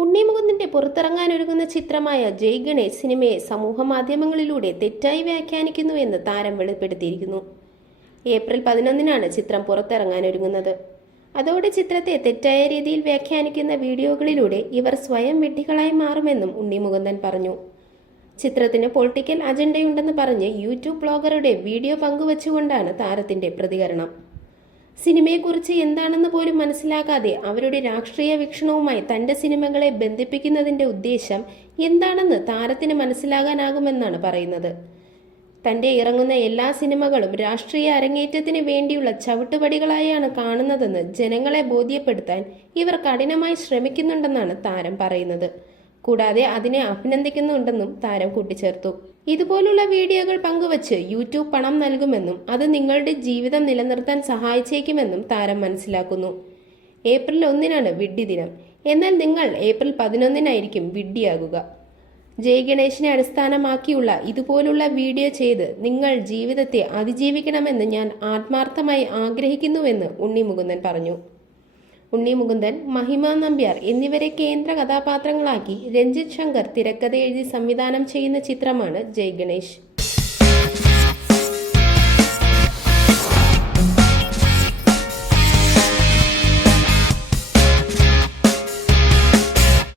ഉണ്ണിമുകുന്ദന്റെ പുറത്തിറങ്ങാനൊരുങ്ങുന്ന ചിത്രമായ ജയ് ഗണേശ് സിനിമയെ സമൂഹ മാധ്യമങ്ങളിലൂടെ തെറ്റായി വ്യാഖ്യാനിക്കുന്നു എന്ന് താരം വെളിപ്പെടുത്തിയിരിക്കുന്നു. ഏപ്രിൽ പതിനൊന്നിനാണ് ചിത്രം പുറത്തിറങ്ങാനൊരുങ്ങുന്നത്. അതോടെ ചിത്രത്തെ തെറ്റായ രീതിയിൽ വ്യാഖ്യാനിക്കുന്ന വീഡിയോകളിലൂടെ ഇവർ സ്വയം വിഡ്ഢികളായി മാറുമെന്നും ഉണ്ണിമുകുന്ദൻ പറഞ്ഞു. ചിത്രത്തിന് പൊളിറ്റിക്കൽ അജണ്ടയുണ്ടെന്ന് പറഞ്ഞ് യൂട്യൂബ് ബ്ലോഗറുടെ വീഡിയോ പങ്കുവച്ചുകൊണ്ടാണ് താരത്തിന്റെ പ്രതികരണം. സിനിമയെക്കുറിച്ച് എന്താണെന്ന് പോലും മനസ്സിലാക്കാതെ അവരുടെ രാഷ്ട്രീയ വീക്ഷണവുമായി തന്റെ സിനിമകളെ ബന്ധിപ്പിക്കുന്നതിന്റെ ഉദ്ദേശം എന്താണെന്ന് താരത്തിന് മനസ്സിലാകാനാകുമെന്നാണ് പറയുന്നത്. തന്റെ ഇറങ്ങുന്ന എല്ലാ സിനിമകളും രാഷ്ട്രീയ അരങ്ങേറ്റത്തിന് വേണ്ടിയുള്ള ചവിട്ടുപടികളായാണ് കാണുന്നതെന്ന് ജനങ്ങളെ ബോധ്യപ്പെടുത്താൻ ഇവർ കഠിനമായി ശ്രമിക്കുന്നുണ്ടെന്നാണ് താരം പറയുന്നത്. കൂടാതെ അതിനെ അഭിനന്ദിക്കുന്നുണ്ടെന്നും താരം കൂട്ടിച്ചേർത്തു. ഇതുപോലുള്ള വീഡിയോകൾ പങ്കുവച്ച് യൂട്യൂബ് പണം നൽകുമെന്നും അത് നിങ്ങളുടെ ജീവിതം നിലനിർത്താൻ സഹായിച്ചേക്കുമെന്നും താരം മനസ്സിലാക്കുന്നു. ഏപ്രിൽ ഒന്നിനാണ് വിഡ്ഡി ദിനം. എന്നാൽ നിങ്ങൾ ഏപ്രിൽ പതിനൊന്നിനായിരിക്കും വിഡ്ഡിയാകുക ജയ് ഗണേശിനെ അടിസ്ഥാനമാക്കിയുള്ള ഇതുപോലുള്ള വീഡിയോ ചെയ്ത് നിങ്ങൾ ജീവിതത്തെ അതിജീവിക്കണമെന്ന് ഞാൻ ആത്മാർത്ഥമായി ആഗ്രഹിക്കുന്നുവെന്ന് ഉണ്ണി മുകുന്ദൻ പറഞ്ഞു. ഉണ്ണി മുകുന്ദൻ മഹിമ നമ്പ്യാർ എന്നിവരെ കേന്ദ്ര കഥാപാത്രങ്ങളാക്കി രഞ്ജിത് ശങ്കർ തിരക്കഥ എഴുതി സംവിധാനം ചെയ്യുന്ന ചിത്രമാണ് ജയ് ഗണേഷ്.